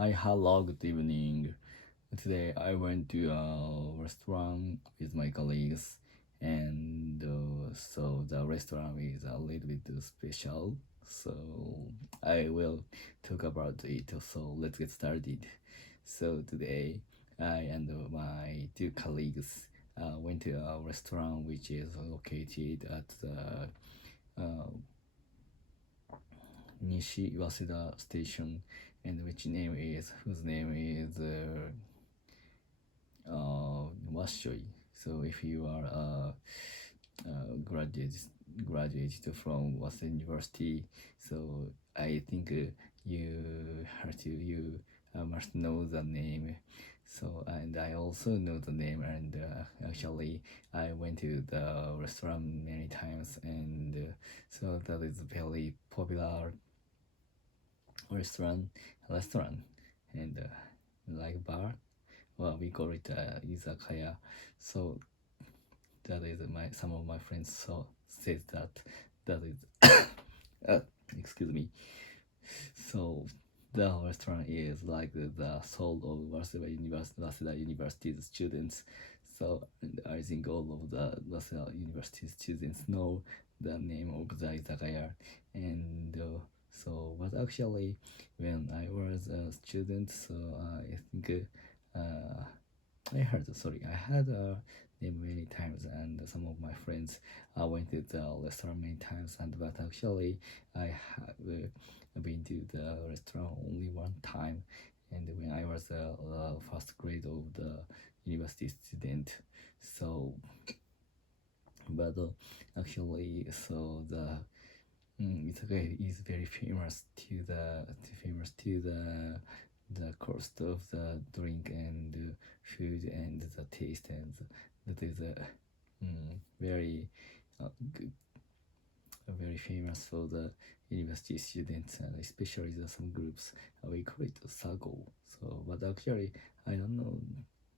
Hi, hello, good evening. Today I went to a restaurant with my colleagues, and so the restaurant is a little bit special. So I will talk about it. So let's get started. So today I and my two colleagues went to a restaurant which is located at the uh, Nishi Waseda station, and whose name is Wasshoi. So if you are graduate from Waseda University, so I think you must know the name. So and I also know the name, and actually I went to the restaurant many times, and so that is very popular restaurant restaurant, and like bar, well, we call it Izakaya. So that is my some of my friends says that is uh, excuse me. So the restaurant is like the soul of Waseda University's students. So and I think all of the Waseda University students know the name of the izakaya, and but actually, when I was a student, so I think I had name many times, and some of my friends went to the restaurant many times, and but actually I have been to the restaurant only one time, and when I was first grade of the university student. So, but actually, so the Izakaya is very famous to the cost of the drink and food and the taste, and that is very good, very famous for the university students, and especially some groups we call it sago. So but actually I don't know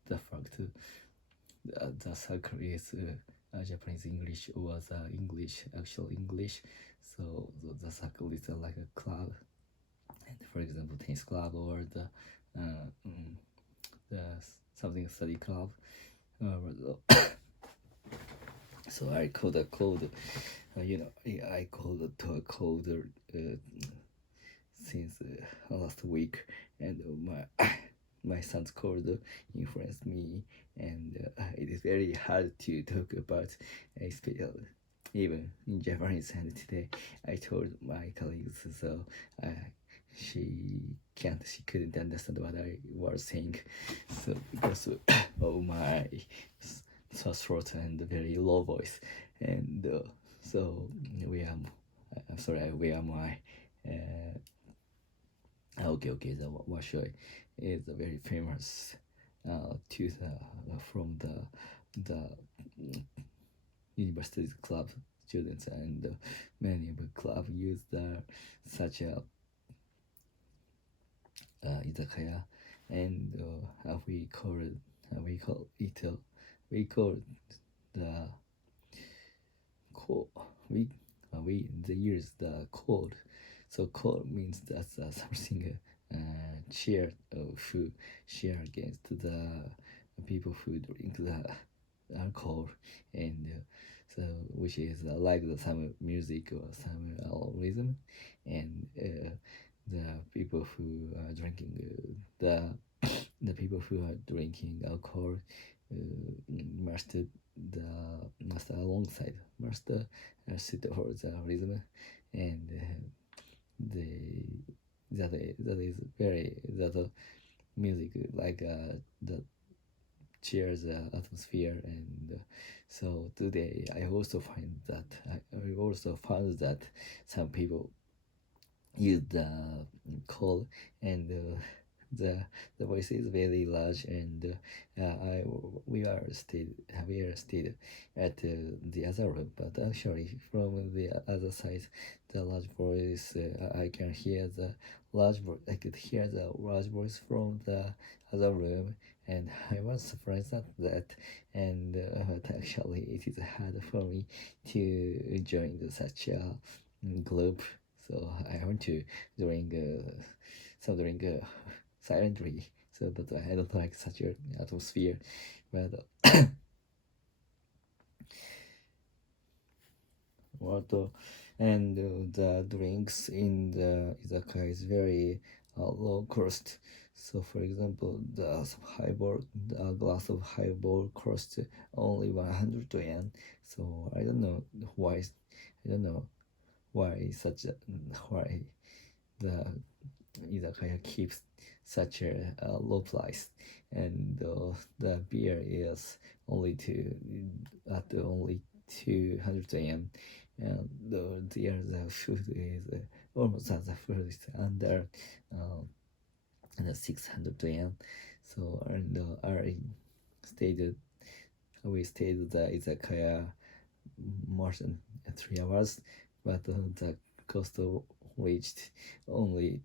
the fact the circle is Japanese English or the English, actual English. So the circle is like a club, and for example, tennis club or uh, mm, the something study club. So I called a code, I called to a code since last week, and my son's code influenced me, and it is very hard to talk about, especially even in Japanese. And today I told my colleagues, so uh, she couldn't understand what I was saying, so because of my sore throat and very low voice, and so we are. I'm sorry, we are my. Okay, the Wasshoi is a very famous to the from the university club students, and many of the club use such a izakaya, and we call it we call the call we the use the code. So code means that's something share who share against the people who drink the alcohol, and so which is like some music or some rhythm, and the people who are drinking the people who are drinking alcohol must must alongside must sit for the rhythm, and the that is very that music like that cheers the atmosphere, and so today I also found that some people use the call, and the voice is very large, and I we are stayed at the other room, but actually from the other side the large voice I can hear the I could hear the large voice from the other room, and I was surprised at that, and but actually it is hard for me to join such a group. So I want to during during silently. So that's why I don't like such an atmosphere. But what and the drinks in the izakaya is very low cost. So for example, the highball, the glass of highball costs only 100 yen. So why. I don't know why such a, why the izakaya keeps such a low price, and the beer is only 200 yen, and the food is almost as the food is under uh, 600 yen. So and stayed we stayed at the izakaya more than 3 hours, but the cost reached only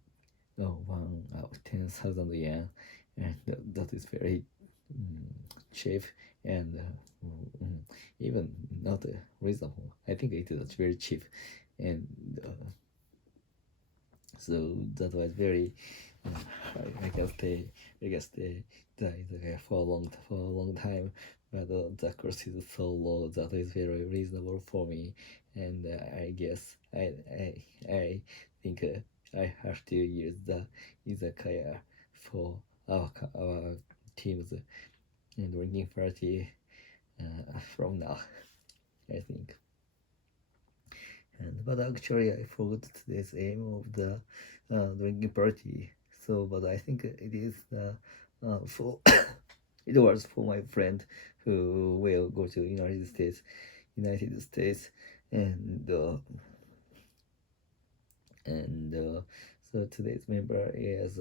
10,000 yen, and that is very mm, cheap and even not reasonable. I think it is very cheap, and so that was very. I can stay. I can stay there for a long time, but the cost is so low that is very reasonable for me, and I guess I think I have to use the izakaya for our teams and drinking party from now. I think. But actually, I forgot today's aim of the drinking party. So, but I think it is for it was for my friend who will go to United States, and so today's member is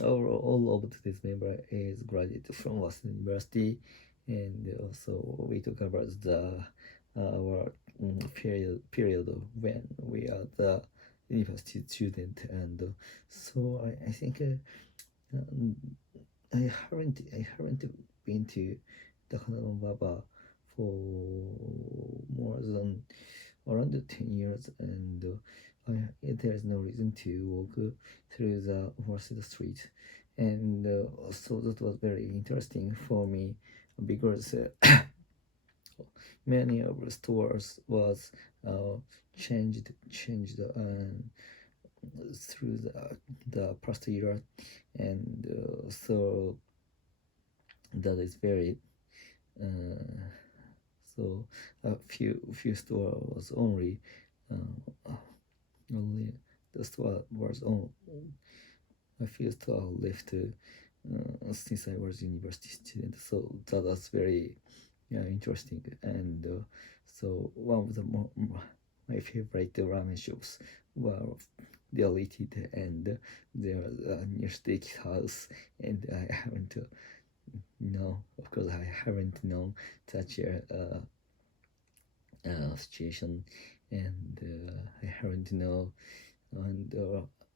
all of today's member is graduate from Waseda University, and also we talk about the our period when we are the university student, and so I think um, I haven't been to Takanawa Baba for more than around 10 years, and there is no reason to walk through the Waseda street, and so that was very interesting for me because many of the stores was uh, changed through the past year, and so that is very uh, so a few store was only the store was on a few store left since I was university student, so that was very interesting, and so one of the my favorite ramen shops were deleted, and there was a new steakhouse, and I haven't know, of course I haven't known such a situation, and I haven't know, and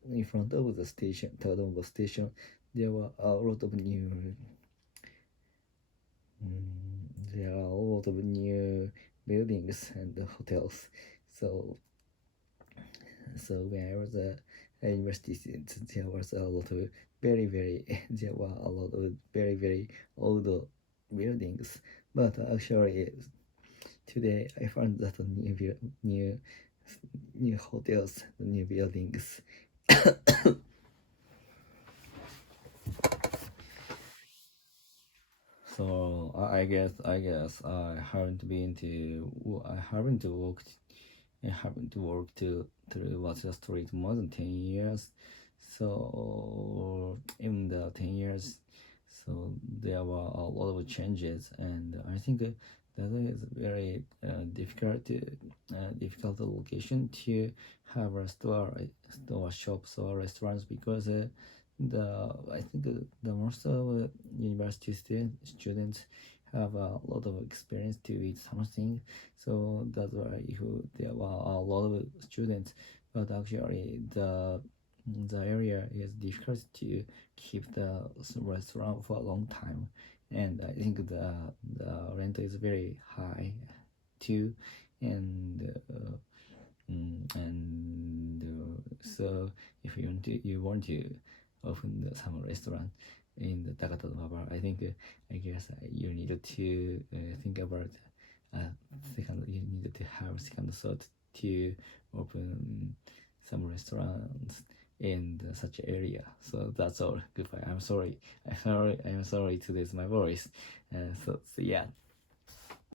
in front of the station, Tadombo station, there were a lot of new there are a lot of new buildings and hotels. So when I was a university student, there was a lot of there were a lot of very old buildings. But actually, today I found that new hotels, new buildings. So I guess I haven't walked I haven't worked through Waseda Street more than 10 years. So in the 10 years, so there were a lot of changes, and I think that is very difficult location to have a store shops or restaurants, because I think the most of university students have a lot of experience to eat something, so that's why if there were a lot of students, but actually the area is difficult to keep the restaurant for a long time, and I think the rent is very high too, and so if you want to open some restaurant in the Takata Harbor. I guess you need to think about second. You need to have second thought to open some restaurants in such area. So that's all. Goodbye. I'm sorry. I'm sorry to lose my voice. So yeah.